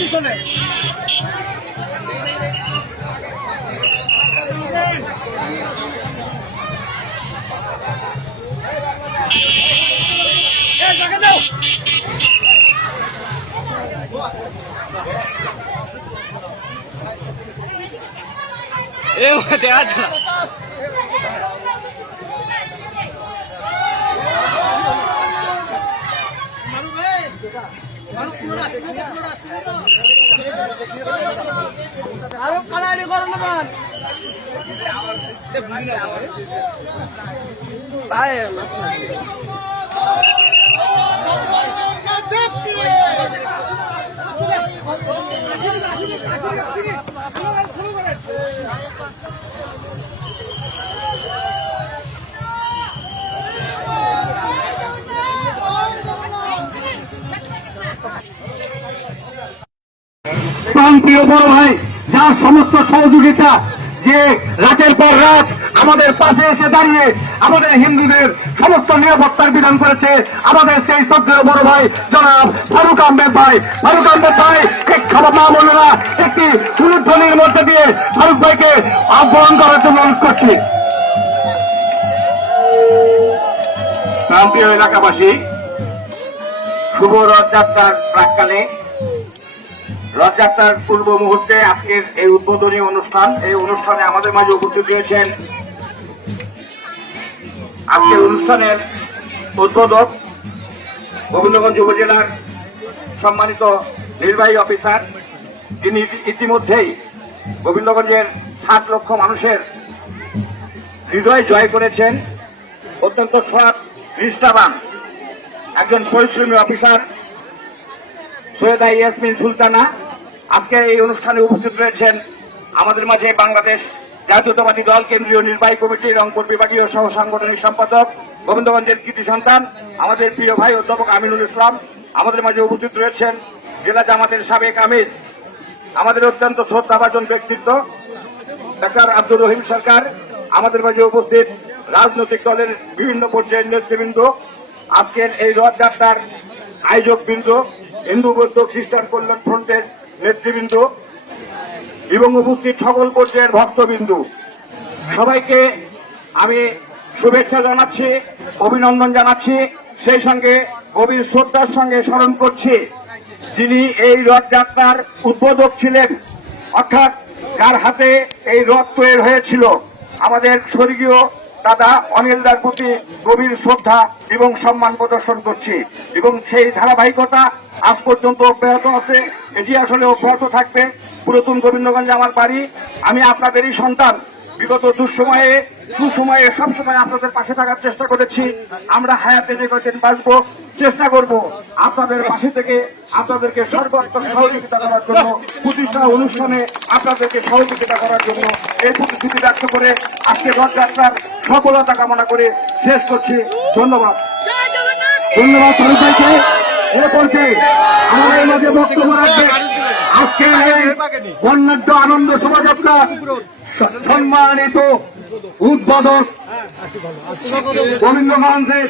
পিছনে দেখা যায় আরো কালারি করো না মান ভাই প্রিয় বড় ভাই, যার সমস্ত সহযোগিতা, যে রাতের পর রাত আমাদের পাশে এসে দাঁড়িয়ে আমাদের হিন্দুদের সমস্ত নিরাপত্তার বিধান করেছে, আমাদের সেই শ্রদ্ধেয় বড় ভাই জনাব ফারুক আহমেদ ভাই। ফারুক আহমেদ ভাই এক খাবার মা বোনেরা একটি সুরধ্বনির মধ্যে দিয়ে ফারুক ভাইকে আহ্বান করার জন্য অনুরোধ করছি। প্রিয় এলাকাবাসী, শুভ রথযাত্রার প্রাক্কালে, রথযাত্রার পূর্ব মুহূর্তে আজকের এই উদ্বোধনী অনুষ্ঠান, এই অনুষ্ঠানে আমাদের মাঝে উপস্থিত রয়েছেন আজকের অনুষ্ঠানের উদ্বোধক গোবিন্দগঞ্জ উপজেলার সম্মানিত নির্বাহী অফিসার, যিনি ইতিমধ্যেই গোবিন্দগঞ্জের 7 লক্ষ মানুষের হৃদয় জয় করেছেন। অত্যন্ত সৎ, নিষ্ঠাবান একজন পরিশ্রমী অফিসার সৈয়দা ইয়াসমিন সুলতানা। আজকে এই অনুষ্ঠানে উপস্থিত রয়েছেন আমাদের মাঝে বাংলাদেশ জাতীয়তাবাদী দল কেন্দ্রীয় নির্বাহী কমিটির রংপুর বিভাগীয় সহ সাংগঠনিক সম্পাদক, গোবিন্দগঞ্জের কৃতি সন্তান আমাদের প্রিয় ভাই অধ্যাপক আমিনুল ইসলাম। আমাদের মাঝে উপস্থিত রয়েছেন জেলা জামাতের সাবেক আমির, আমাদের অত্যন্ত শ্রদ্ধাভাজন ব্যক্তিত্ব ডাক্তার আব্দুর রহিম সরকার। আমাদের মাঝে উপস্থিত রাজনৈতিক দলের বিভিন্ন পর্যায়ের নেতৃবৃন্দ, আজকের এই রথযাত্রার আয়োজক বৃন্দ, হিন্দু বৌদ্ধ খ্রিস্টান কল্যাণ ফ্রন্টের নেতৃবৃন্দ এবং উপস্থিত সকল পর্যায়ের ভক্তবৃন্দ, সবাইকে আমি শুভেচ্ছা জানাচ্ছি, অভিনন্দন জানাচ্ছি। সেই সঙ্গে গভীর শ্রদ্ধার সঙ্গে স্মরণ করছি যিনি এই রথযাত্রার উদ্বোধক ছিলেন, অর্থাৎ যার হাতে এই রথ তৈরি হয়েছিল, আমাদের স্বর্গীয় দাদা অনিলদার প্রতি গভীর শ্রদ্ধা এবং সম্মান প্রদর্শন করছি। এবং সেই ধারাবাহিকতা আজ পর্যন্ত অব্যাহত আছে, এটি আসলে অব্যাহত থাকবে। পুরাতন গোবিন্দগঞ্জে আমার বাড়ি, আমি আপনাদেরই সন্তান। বিগত দুঃসময়ে সুসময়ে সবসময় আপনাদের পাশে থাকার চেষ্টা করেছি। আমরা হায়াতে যে কয়েকদিন বাঁচবো চেষ্টা করব আপনাদের পাশে থেকে আপনাদেরকে সর্বাত্মক সহযোগিতা করার জন্য, প্রতিষ্ঠা অনুষ্ঠানে আপনাদেরকে সহযোগিতা করার জন্য এই প্রতিশ্রুতি ব্যক্ত করে আজকে রথযাত্রার সফলতা কামনা করে শেষ করছি। ধন্যবাদ। ধন্যবাদ ফারুক ভাইকে। এরপরকে আমাদের মাঝে বক্তব্য রাখবে আজকে বর্ণাঢ্য আনন্দ শোভাযাত্রা সম্মানিত উদ্বোধক গোবিন্দগঞ্জের